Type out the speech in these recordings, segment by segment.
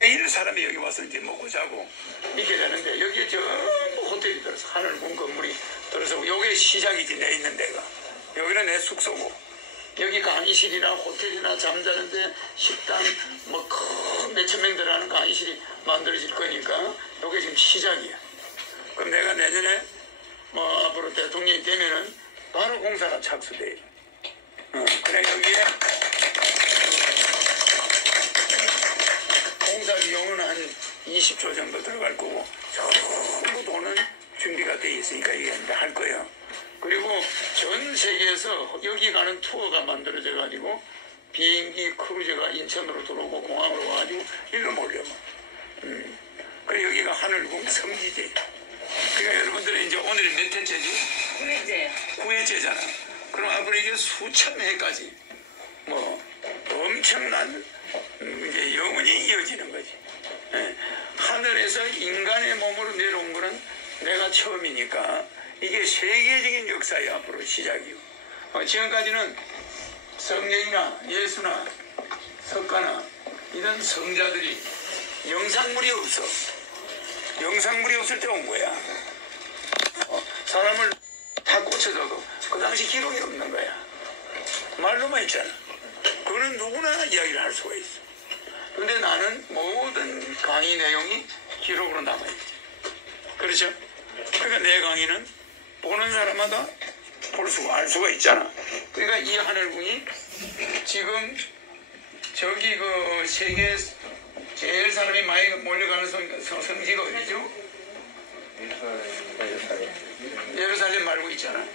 매일 사람이 여기 와서 이제 먹고 자고 이렇게 되는데 여기에 전부 호텔이 들어서 하늘궁 건물이 들어서 요게 시작이지 내 있는 데가. 여기는 내 숙소고 여기 강의실이나 호텔이나 잠자는데 식당 뭐 큰 몇천 명 들어가는 강의실이 만들어질 거니까 요게 지금 시작이야. 그럼 내가 내년에 뭐 앞으로 대통령이 되면은 바로 공사가 착수돼요. 그래 여기에 공사 비용은 한 20조 정도 들어갈 거고 전부 돈은 준비가 돼 있으니까 이게 할 거예요. 그리고 전 세계에서 여기 가는 투어가 만들어져 가지고 비행기 크루즈가 인천으로 들어오고 공항으로 와가지고 일로 몰려. 그리고 여기가 하늘궁 성지제. 그러니까 여러분들은 이제 오늘이 몇 회째지? 9회째. 9회째잖아. 그럼 앞으로 이게 수천 회까지 뭐 엄청난 이제 영원히 이어지는 거지. 예. 하늘에서 인간의 몸으로 내려온 거는 내가 처음이니까 이게 세계적인 역사의 앞으로 시작이요. 지금까지는 성경이나 예수나 석가나 이런 성자들이 영상물이 없어. 영상물이 없을 때 온 거야. 사람을 다 꽂혀줘도 그 당시 기록이 없는 거야. 말로만 있잖아. 그거는 누구나 이야기를 할 수가 있어. 근데 나는 모든 강의 내용이 기록으로 남아있지. 그렇죠? 그러니까 내 강의는 보는 사람마다 볼 수가, 알 수가 있잖아. 그러니까 이 하늘궁이 지금 저기 그 세계 제일 사람이 많이 몰려가는 성지가 어디죠? 예루살렘 말고 있잖아.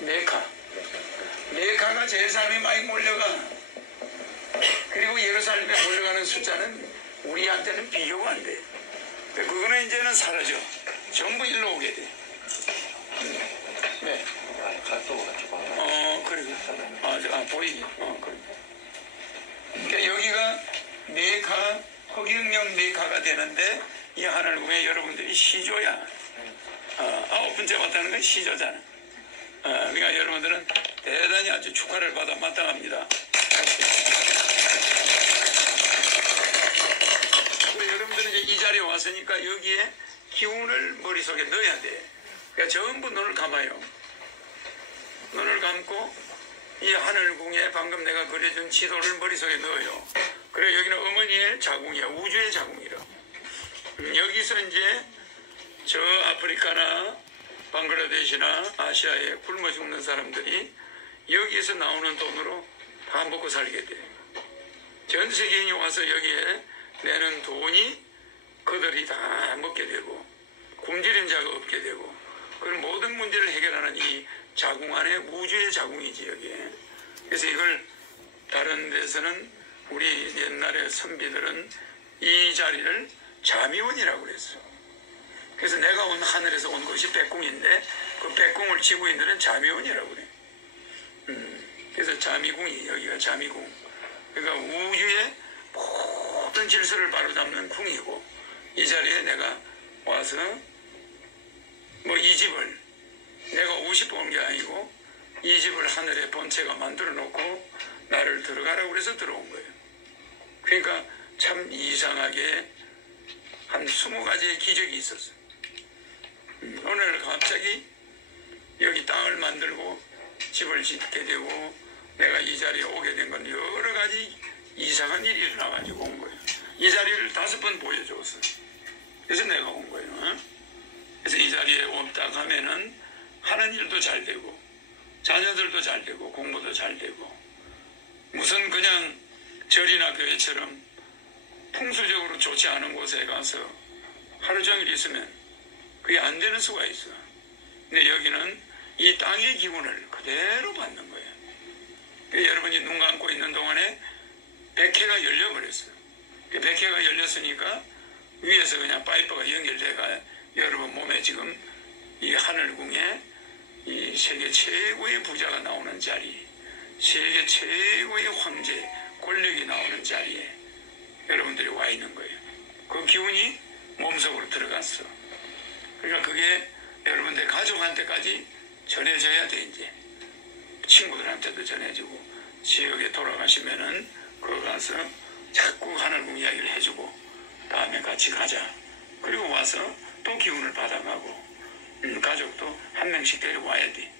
메카. 메카가 제일 사람이 많이 몰려가. 그리고 예루살렘에 몰려가는 숫자는 우리한테는 비교가 안 돼. 그거는 이제는 사라져. 전부 일로 오게 돼. 네. 그래. 보이지. 그래. 그러니까 여기가 메카, 허경영 메카가 되는데 이 하늘궁에 여러분들이 시조야. 9번째 왔다는 건 시조잖아. 그러니까 여러분들은 대단히 아주 축하를 받아 마땅합니다. 여러분들은 이제 이 자리에 왔으니까 여기에 기운을 머릿속에 넣어야 돼. 그러니까 전부 눈을 감아요. 눈을 감고 이 하늘궁에 방금 내가 그려준 지도를 머릿속에 넣어요. 그래 여기는 어머니의 자궁이야. 우주의 자궁이라. 여기서 이제 저 아프리카나 방글라데시나 아시아에 굶어 죽는 사람들이 여기에서 나오는 돈으로 다 먹고 살게 돼. 전 세계인이 와서 여기에 내는 돈이 그들이 다 먹게 되고 굶주린 자가 없게 되고 그런 모든 문제를 해결하는 이 자궁 안에 우주의 자궁이지 여기에. 그래서 이걸 다른 데서는 우리 옛날에 선비들은 이 자리를 자미원이라고 그랬어. 그래서 내가 온 하늘에서 온 것이 백궁인데 그 백궁을 지고 있는 데는 자미원이라고 그래. 그래서 자미궁이 여기가 자미궁. 그러니까 우주의 모든 질서를 바로잡는 궁이고 이 자리에 내가 와서 뭐 이 집을 내가 오고 싶어 온 게 아니고 이 집을 하늘의 본체가 만들어 놓고 나를 들어가라고 그래서 들어온 거예요. 그러니까 참 이상하게 한 20가지의 기적이 있었어. 오늘 갑자기 여기 땅을 만들고 집을 짓게 되고 내가 이 자리에 오게 된 건 여러 가지 이상한 일이 일어나가지고 온 거예요. 이 자리를 5번 보여줬어. 그래서 내가 온 거예요. 그래서 이 자리에 없다 가면은 하는 일도 잘 되고 자녀들도 잘 되고 공부도 잘 되고 무슨 그냥 절이나 교회처럼 풍수적으로 좋지 않은 곳에 가서 하루 종일 있으면 그게 안 되는 수가 있어. 근데 여기는 이 땅의 기운을 그대로 받는 거예요. 여러분이 눈 감고 있는 동안에 백회가 열려버렸어요. 그 백회가 열렸으니까 위에서 그냥 파이프가 연결돼가 여러분 몸에 지금 이 하늘궁에 이 세계 최고의 부자가 나오는 자리, 세계 최고의 황제, 권력이 나오는 자리에 여러분들이 와 있는 거예요. 그 기운이 몸속으로 들어갔어. 그러니까 그게 여러분들 가족한테까지 전해져야 돼. 이제 친구들한테도 전해지고 지역에 돌아가시면은 거기 가서 자꾸 하늘궁 이야기를 해주고 다음에 같이 가자. 그리고 와서 또 기운을 받아가고 가족도 한 명씩 데려와야 돼.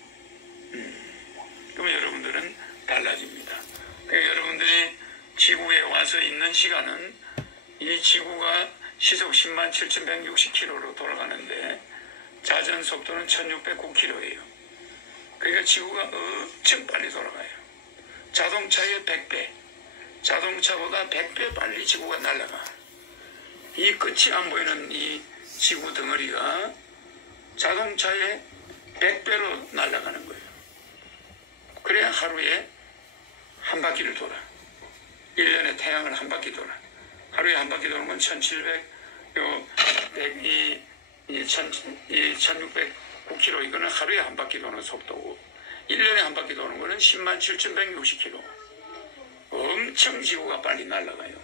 그러면 여러분들은 달라집니다. 그러니까 여러분들이 지구에 와서 있는 시간은 이 지구가 시속 107,160km로 돌아가는데 자전 속도는 1609km예요. 그러니까 지구가 엄청 빨리 돌아가요. 자동차의 100배, 자동차보다 100배 빨리 지구가 날아가. 이 끝이 안 보이는 이 지구 덩어리가 자동차의 100배로 날아가는 거예요. 그래야 하루에 한 바퀴를 돌아. 1년에 태양을 한 바퀴 돌아. 하루에 한 바퀴 도는 건 1609km. 이거는 하루에 한 바퀴 도는 속도고, 1년에 한 바퀴 도는 거는 107,160km. 엄청 지구가 빨리 날아가요.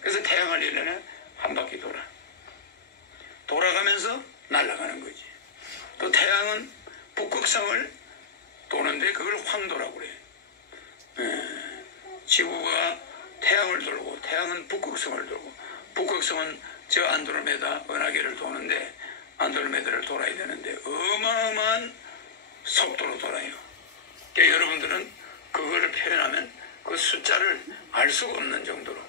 그래서 태양을 1년에 한 바퀴 돌아. 돌아가면서 날아가는 거지. 또 태양은 북극성을 도는데 그걸 황도라고 그래. 지구가 태양을 돌고 태양은 북극성을 돌고 북극성은 저 안드로메다 은하계를 도는데 안드로메다를 돌아야 되는데 어마어마한 속도로 돌아요. 그러니까 여러분들은 그거를 표현하면 그 숫자를 알 수가 없는 정도로.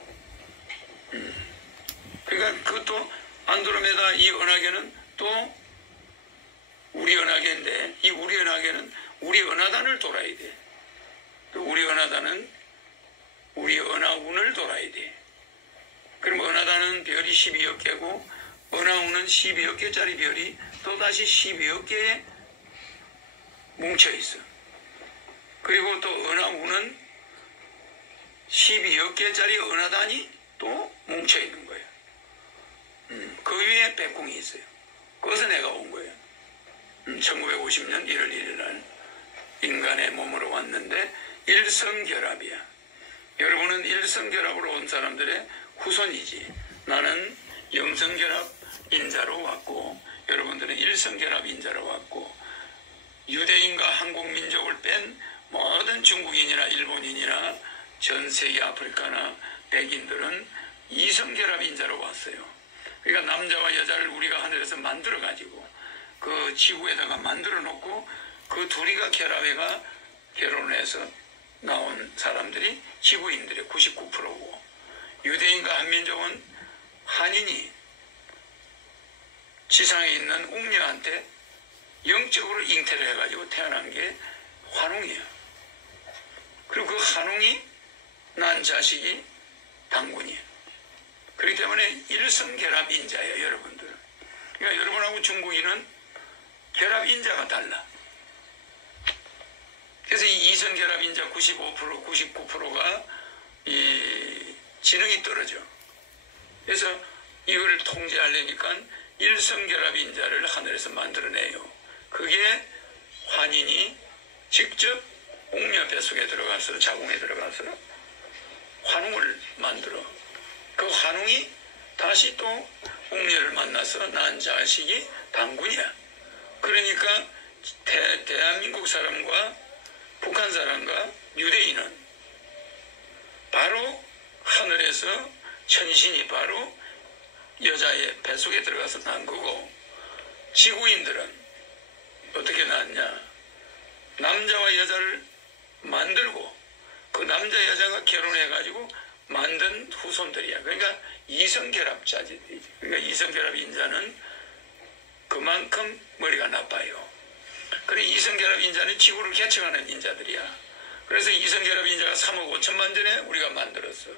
그러니까 그것도 안드로메다 이 은하계는 또 우리 은하계인데 이 우리 은하계는 우리 은하단을 돌아야 돼. 또 우리 은하단은 우리 은하운을 돌아야 돼. 그럼 은하단은 별이 12억 개고 은하운은 12억 개짜리 별이 또다시 12억 개에 뭉쳐 있어. 그리고 또 은하운은 12억 개짜리 은하단이 또 뭉쳐 있는 거예요. 그 위에 백궁이 있어요. 그것은 내가 온 거예요. 1950년 1월 1일 날 인간의 몸으로 왔는데 일성결합이야. 여러분은 일성결합으로 온 사람들의 후손이지. 나는 영성결합 인자로 왔고 여러분들은 일성결합 인자로 왔고 유대인과 한국민족을 뺀 모든 중국인이나 일본인이나 전 세계 아프리카나 백인들은 이성결합 인자로 왔어요. 그러니까 남자와 여자를 우리가 하늘에서 만들어가지고 그 지구에다가 만들어 놓고 그 둘이가 결합해가 결혼해서 나온 사람들이 지구인들의 99%고 유대인과 한민족은 한인이 지상에 있는 웅녀한테 영적으로 잉태를 해가지고 태어난 게 환웅이에요. 그리고 그 환웅이 난 자식이 당군이에요. 그렇기 때문에 일성결합 인자예요, 여러분들은. 그러니까 여러분하고 중국인은 결합 인자가 달라. 그래서 이 이성결합 인자 95%, 99%가 이 지능이 떨어져. 그래서 이걸 통제하려니까 일성결합 인자를 하늘에서 만들어내요. 그게 환인이 직접 옥녀 뱃속에 들어가서 자궁에 들어가서 환웅을 만들어. 그 환웅이 다시 또 옥녀를 만나서 난 자식이 당군이야. 그러니까 대한민국 사람과 북한 사람과 유대인은 바로 하늘에서 천신이 바로 여자의 뱃속에 들어가서 난 거고 지구인들은 어떻게 낳았냐. 남자와 여자를 만들고 그 남자 여자가 결혼해가지고 만든 후손들이야. 그러니까 이성결합자들이지. 그러니까 이성결합 인자는 그만큼 머리가 나빠요. 그래 이성결합 인자는 지구를 개척하는 인자들이야. 그래서 이성결합 인자가 3억 5천만 전에 우리가 만들었어.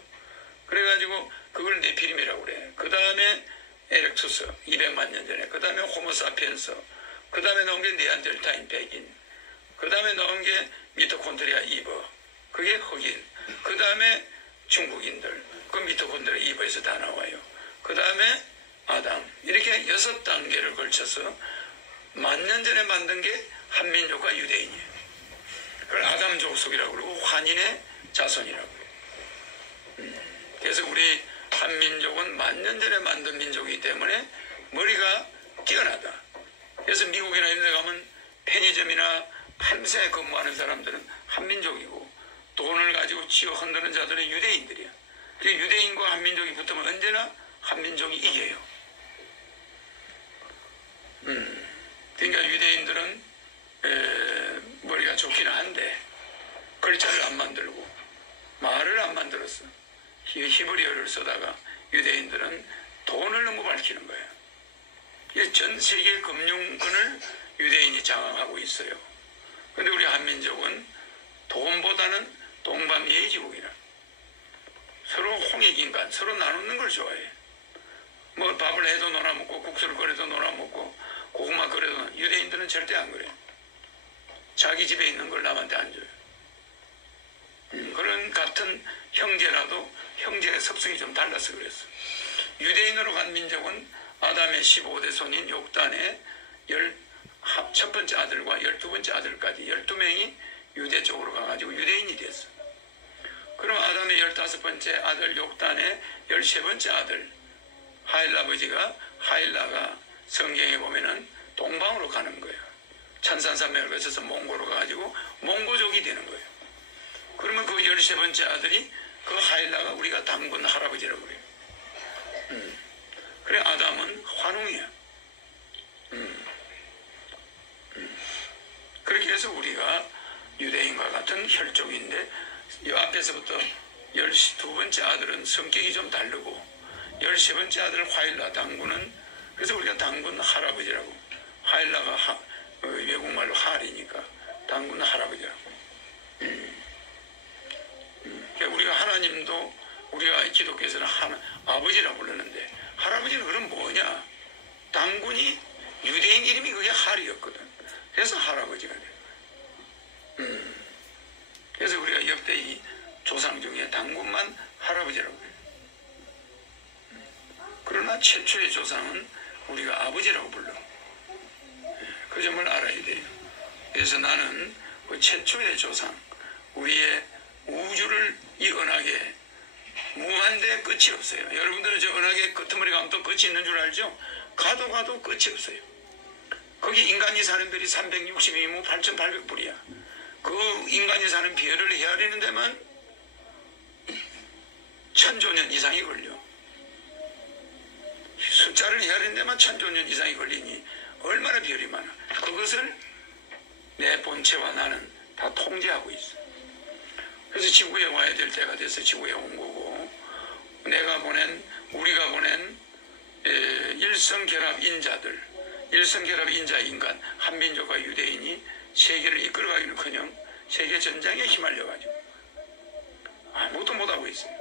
그래가지고 그걸 네피림이라고 그래. 그 다음에 에렉투스 200만 년 전에. 그 다음에 호모사피엔스. 그 다음에 나온 게 네안데르탈인 백인. 그 다음에 나온 게 미토콘드리아 이버. 그게 흑인. 그 다음에 중국인들. 그 미토콘드리아 이버에서 다 나와요. 그 다음에 아담. 이렇게 6단계를 걸쳐서 10,000년 전에 만든 게 한민족과 유대인이에요. 그걸 아담 족속이라고 그러고 환인의 자손이라고 그래요. 그래서 우리 한민족은 10,000년 전에 만든 민족이기 때문에 머리가 뛰어나다. 그래서 미국이나 이런 데 가면 편의점이나 밤새 근무하는 사람들은 한민족이고 돈을 가지고 쥐어 흔드는 자들은 유대인들이야. 유대인과 한민족이 붙으면 언제나 한민족이 이겨요. 그러니까 유대인들은 머리가 좋기는 한데 글자를 안 만들고 말을 안 만들었어. 히브리어를 쓰다가 유대인들은 돈을 너무 밝히는 거예요. 전 세계 금융권을 유대인이 장악하고 있어요. 근데 우리 한민족은 돈보다는 동방예의지국이라 서로 홍익인간, 서로 나누는 걸 좋아해. 뭐 밥을 해도 놀아먹고 국수를 끓여도 놀아먹고 고구마 끓여도. 유대인들은 절대 안 그래. 자기 집에 있는 걸 남한테 안 줘요. 그런 같은 형제라도 형제의 습성이 좀 달라서 그랬어. 유대인으로 간 민족은 아담의 15대 손인 욕단의 첫 번째 아들과 12번째 아들까지 12명이 유대 쪽으로 가가지고 유대인이 됐어. 그럼 아담의 15번째 아들 욕단의 13번째 아들 하일라 아버지가 하일라가 성경에 보면은 동방으로 가는 거예요. 찬산산맥을 거쳐서 몽고로 가가지고 몽고족이 되는 거예요. 그러면 그 13번째 아들이 그 하일라가 우리가 당군 할아버지라고 그래요. 그래 아담은 환웅이야. 그렇게 해서 우리가 유대인과 같은 혈족인데 이 앞에서부터 12번째 아들은 성격이 좀 다르고 13번째 아들 하일라 당군은 그래서 우리가 당군 할아버지라고. 하일라가 외국말로 할이니까 당군 할아버지라고. 그러니까 우리가 하나님도 우리가 기독교에서는 아버지라고 부르는데 할아버지는 그럼 뭐냐? 당군이 유대인 이름이 그게 할이었거든. 그래서 할아버지가 된 거야. 그래서 우리가 역대 이 조상 중에 당군만 할아버지라고 해요. 그러나 최초의 조상은 우리가 아버지라고 불러. 그 점을 알아야 돼요. 그래서 나는 그 최초의 조상, 우리의 우주를 이 은하계 무한대 끝이 없어요. 여러분들은 저 은하계 끄트머리 가면 또 끝이 있는 줄 알죠? 가도 끝이 없어요. 거기 인간이 사는 별이 362무 8,800불이야. 그 인간이 사는 별을 헤아리는 데만 1000조년 이상이 걸려. 숫자를 헤아리는 데만 1000조년 이상이 걸리니 얼마나 별이 많아. 그것을 내 본체와 나는 다 통제하고 있어. 그래서 지구에 와야 될 때가 돼서 지구에 온 거고, 우리가 보낸 일성결합 인자들, 일성결합 인자 인간, 한민족과 유대인이 세계를 이끌어가기는커녕 세계 전쟁에 휘말려가지고 아무것도 못하고 있어요.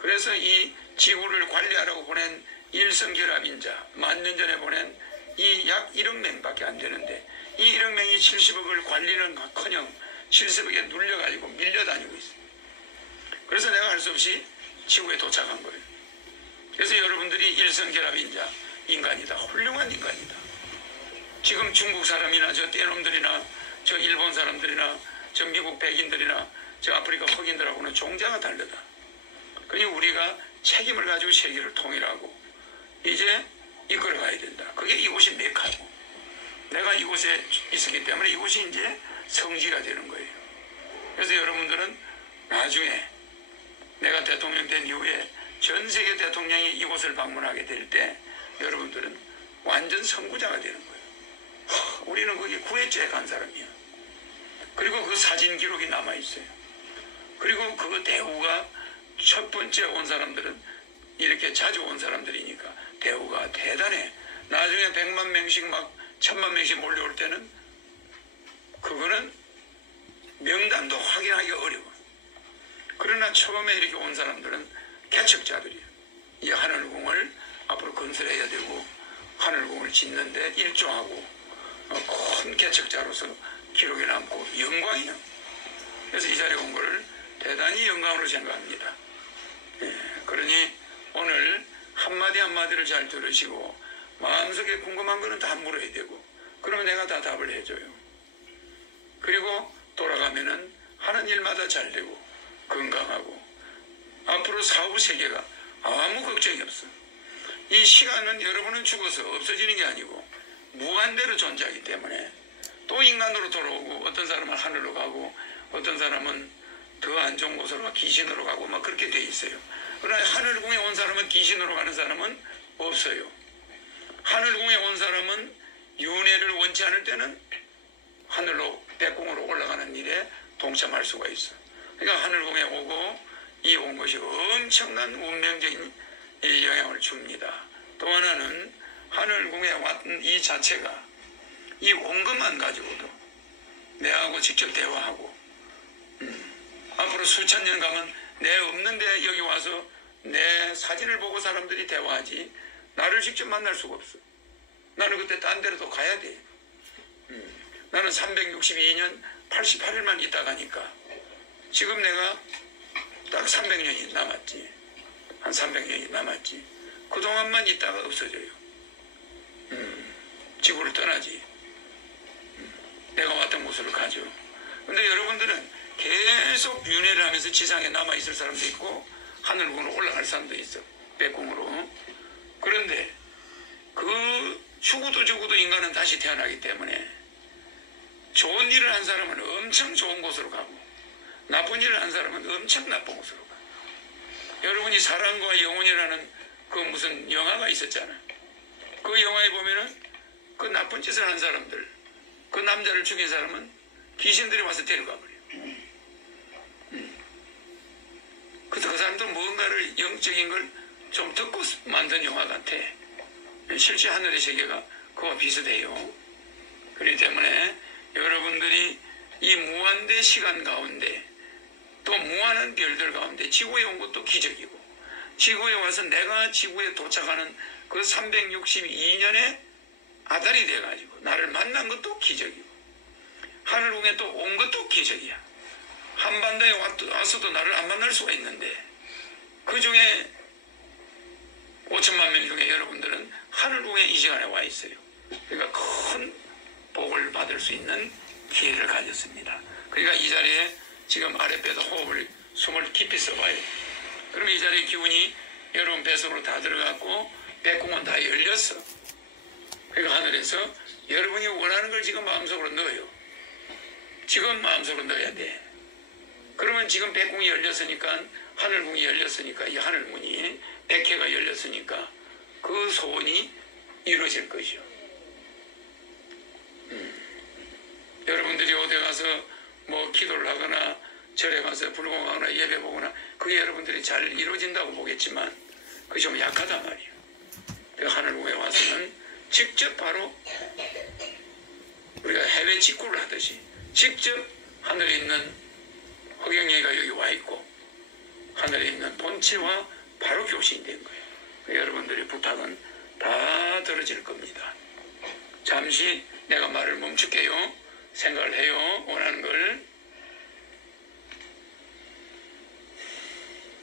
그래서 이 지구를 관리하라고 보낸 일성결합 인자, 10,000년 전에 보낸 이 약 1억 명밖에 안 되는데 이 1억 명이 70억을 관리는커녕 70억에 눌려가지고 밀려다니고 있어요. 그래서 내가 할 수 없이 지구에 도착한 거예요. 그래서 여러분들이 일성결합 인자 인간이다. 훌륭한 인간이다. 지금 중국 사람이나 저 떼놈들이나 저 일본 사람들이나 저 미국 백인들이나 저 아프리카 흑인들하고는 종자가 다르다. 그러니 우리가 책임을 가지고 세계를 통일하고 이제 이끌어가야 된다. 그게 이곳이 메카고 내가 이곳에 있었기 때문에 이곳이 이제 성지가 되는 거예요. 그래서 여러분들은 나중에 내가 대통령 된 이후에 전 세계 대통령이 이곳을 방문하게 될 때 여러분들은 완전 선구자가 되는 거예요. 우리는 거기 9회째에 간 사람이야. 그리고 그 사진 기록이 남아있어요. 그리고 그 대우가 첫 번째 온 사람들은 이렇게 자주 온 사람들이니까 대우가 대단해. 나중에 100만 명씩 막 1000만 명씩 몰려올 때는 그거는 명단도 확인하기가 어려워. 그러나 처음에 이렇게 온 사람들은 개척자들이에요. 이 하늘궁을 앞으로 건설해야 되고 하늘궁을 짓는데 일조하고 큰 개척자로서 기록에 남고 영광이야. 그래서 이 자리에 온 거를 대단히 영광으로 생각합니다. 그러니 오늘 한마디 한마디를 잘 들으시고 마음속에 궁금한 거는 다 물어야 되고 그러면 내가 다 답을 해줘요. 그리고 돌아가면은 하는 일마다 잘 되고 건강하고 앞으로 사후 세계가 아무 걱정이 없어. 이 시간은 여러분은 죽어서 없어지는 게 아니고 무한대로 존재하기 때문에 또 인간으로 돌아오고 어떤 사람은 하늘로 가고 어떤 사람은 더 안 좋은 곳으로 귀신으로 가고 막 그렇게 돼 있어요. 그러나 하늘궁에 온 사람은 귀신으로 가는 사람은 없어요. 하늘궁에 온 사람은 윤회를 원치 않을 때는 하늘로 백궁으로 올라가는 일에 동참할 수가 있어. 그러니까 하늘궁에 오고 이 온 것이 엄청난 운명적인 영향을 줍니다. 또 하나는 하늘궁에 왔던 이 자체가 이 온 것만 가지고도 내하고 직접 대화하고 앞으로 수천 년 가면 내 없는데 여기 와서 내 사진을 보고 사람들이 대화하지 나를 직접 만날 수가 없어. 나는 그때 딴 데로 또 가야 돼. 나는 362년 88일만 있다 가니까 지금 내가 딱 300년이 남았지. 한 300년이 남았지. 그동안만 있다가 없어져요. 지구를 떠나지. 내가 왔던 곳으로 가죠. 근데 여러분들은 계속 윤회를 하면서 지상에 남아있을 사람도 있고 하늘궁으로 올라갈 사람도 있어. 백궁으로. 그런데 그 죽어도 인간은 다시 태어나기 때문에 좋은 일을 한 사람은 엄청 좋은 곳으로 가고 나쁜 일을 한 사람은 엄청 나쁜 곳으로 가. 여러분이 사랑과 영혼이라는 그 무슨 영화가 있었잖아. 그 영화에 보면은 그 나쁜 짓을 한 사람들, 그 남자를 죽인 사람은 귀신들이 와서 데려가 버려. 그래서 그 사람들은 뭔가를 영적인 걸 좀 듣고 만든 영화 같아. 실제 하늘의 세계가 그와 비슷해요. 그렇기 때문에 여러분들이 이 무한대 시간 가운데 또 무한한 별들 가운데 지구에 온 것도 기적이고 지구에 와서 내가 지구에 도착하는 그 362년에 아달이 돼가지고 나를 만난 것도 기적이고 하늘궁에 또 온 것도 기적이야. 한반도에 와서도 나를 안 만날 수가 있는데 그 중에 5천만 명 중에 여러분들은 하늘궁에 이 시간에 와 있어요. 그러니까 큰 복을 받을 수 있는 기회를 가졌습니다. 그러니까 이 자리에 지금 아랫배에서 호흡을 숨을 깊이 써봐요. 그럼 이 자리의 기운이 여러분 뱃속으로 다 들어갔고 백궁은 다 열렸어. 그러니까 하늘에서 여러분이 원하는 걸 지금 마음속으로 넣어요. 지금 마음속으로 넣어야 돼. 그러면 지금 백궁이 열렸으니까 하늘궁이 열렸으니까 이 하늘문이 백회가 열렸으니까 그 소원이 이루어질 것이요. 여러분들이 어디 가서 뭐 기도를 하거나 절에 가서 불공하거나 예배 보거나 그게 여러분들이 잘 이루어진다고 보겠지만 그게 좀 약하단 말이에요. 그 하늘궁에 와서는 직접 바로 우리가 해외 직구를 하듯이 직접 하늘에 있는 허경영이가 여기 와 있고 하늘에 있는 본체와 바로 교신이 된 거예요. 여러분들의 부탁은 다 들어질 겁니다. 잠시 내가 말을 멈출게요. 생각을 해요. 원하는 걸.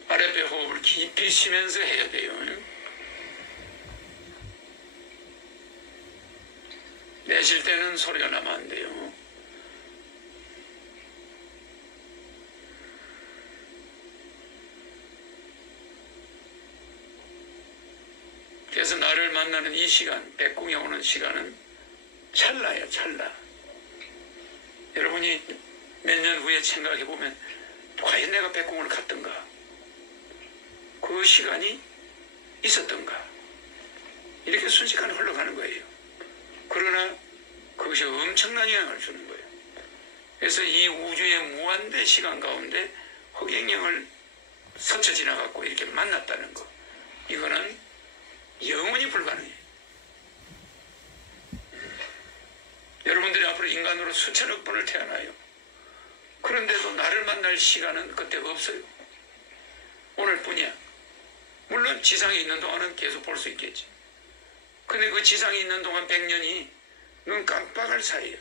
아랫배 호흡을 깊이 쉬면서 해야 돼요. 내쉴 때는 소리가 나면 안 돼요. 그래서 나를 만나는 이 시간, 백궁에 오는 시간은 찰나야 찰나. 여러분이 몇 년 후에 생각해보면 과연 내가 백궁을 갔던가? 그 시간이 있었던가? 이렇게 순식간에 흘러가는 거예요. 그러나 그것이 엄청난 영향을 주는 거예요. 그래서 이 우주의 무한대 시간 가운데 허경영을 스쳐 지나갔고 이렇게 만났다는 거. 이거는 영원히 불가능해요. 여러분들이 앞으로 인간으로 수천억 번을 태어나요. 그런데도 나를 만날 시간은 그때 없어요. 오늘뿐이야. 물론 지상에 있는 동안은 계속 볼 수 있겠지. 근데 그 지상에 있는 동안 100년이 눈 깜빡할 사이야.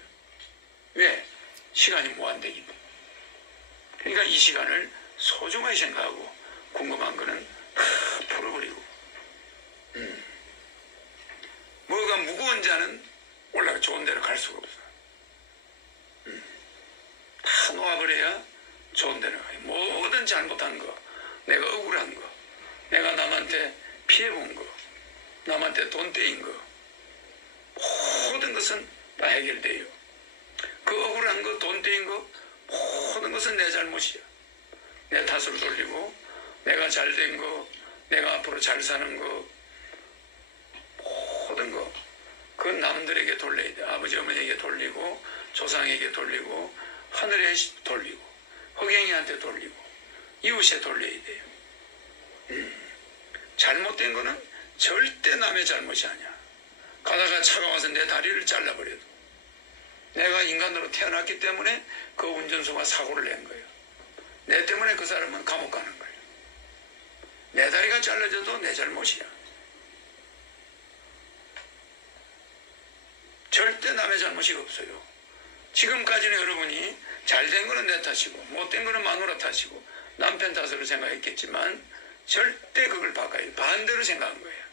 왜? 시간이 무한대기 때문에. 그러니까 이 시간을 소중하게 생각하고 궁금한 거는 다 풀어버리고 뭐가 무거운 자는 올라가 좋은 데로 갈 수가 없어. 다 놓아버려야 좋은 데로 가요. 모든 잘못한 거, 내가 억울한 거, 내가 남한테 피해본 거, 남한테 돈 떼인 거, 모든 것은 다 해결돼요. 그 억울한 거, 돈 떼인 거, 모든 것은 내 잘못이야. 내 탓으로 돌리고 내가 잘된 거, 내가 앞으로 잘 사는 거, 모든 거, 그건 남들에게 돌려야 돼. 아버지 어머니에게 돌리고, 조상에게 돌리고, 하늘에 돌리고, 허경이한테 돌리고, 이웃에 돌려야 돼요. 잘못된 거는 절대 남의 잘못이 아니야. 가다가 차가 와서 내 다리를 잘라버려도 내가 인간으로 태어났기 때문에 그 운전수가 사고를 낸 거예요. 내 때문에 그 사람은 감옥 가는 거예요. 내 다리가 잘라져도 내 잘못이야. 절대 남의 잘못이 없어요. 지금까지는 여러분이 잘된 거는 내 탓이고 못된 거는 마누라 탓이고 남편 탓으로 생각했겠지만 절대 그걸 바꿔요. 반대로 생각한 거예요.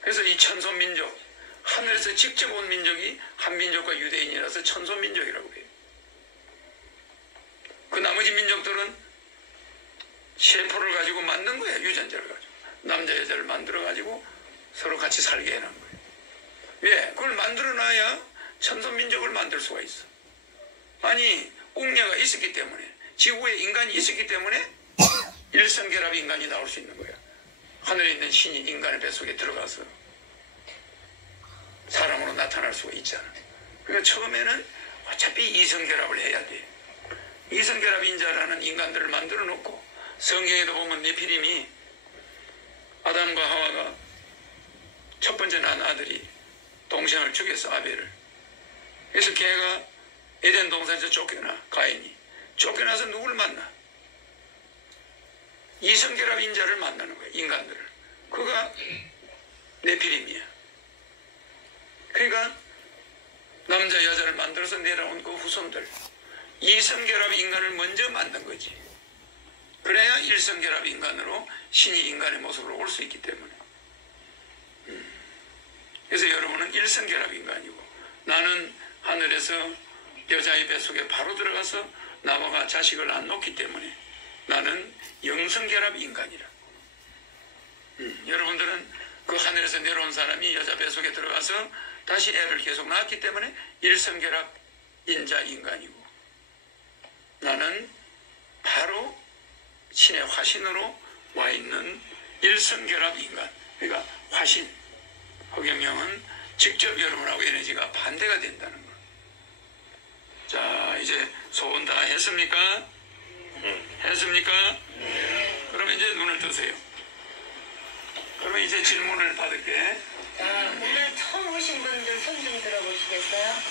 그래서 이 천손민족, 하늘에서 직접 온 민족이 한민족과 유대인이라서 천손민족이라고 해요. 그 나머지 민족들은 세포를 가지고 만든 거예요. 유전자를 가지고. 남자 여자를 만들어 가지고 서로 같이 살게 해놓은 거예요. 왜? 그걸 만들어 놔야 천손민족을 만들 수가 있어. 아니 옥녀가 있었기 때문에, 지구에 인간이 있었기 때문에 일성결합 인간이 나올 수 있는 거야. 하늘에 있는 신이 인간의 뱃속에 들어가서 사람으로 나타날 수가 있잖아. 그러니까 처음에는 어차피 이성결합을 해야 돼. 이성결합 인자라는 인간들을 만들어 놓고, 성경에도 보면 네피림이 아담과 하와가 첫 번째 난 아들이 동생을 죽였어, 아벨을. 그래서 걔가 에덴 동산에서 쫓겨나, 가인이 쫓겨나서 누구를 만나? 이성결합 인자를 만나는 거야, 인간들을. 그가 네피림이야. 그러니까 남자 여자를 만들어서 내려온 그 후손들, 이성결합 인간을 먼저 만든 거지. 그래야 일성결합 인간으로 신이 인간의 모습으로 올 수 있기 때문에. 그래서 여러분은 일성결합 인간이고, 나는 하늘에서 여자의 뱃속에 바로 들어가서 나무가 자식을 안 놓기 때문에 나는 영성결합 인간이라. 여러분들은 그 하늘에서 내려온 사람이 여자 뱃속에 들어가서 다시 애를 계속 낳았기 때문에 일성결합 인자 인간이고, 나는 바로 신의 화신으로 와 있는 일성결합 인간. 그러니까 화신, 허경영은 직접 여러분하고 에너지가 반대가 된다는 거. 자, 이제 소원 다 했습니까? 했습니까? 그러면 이제 눈을 뜨세요. 그러면 이제 질문을 받을게. 오늘 처음 오신 분들 손 좀 들어보시겠어요?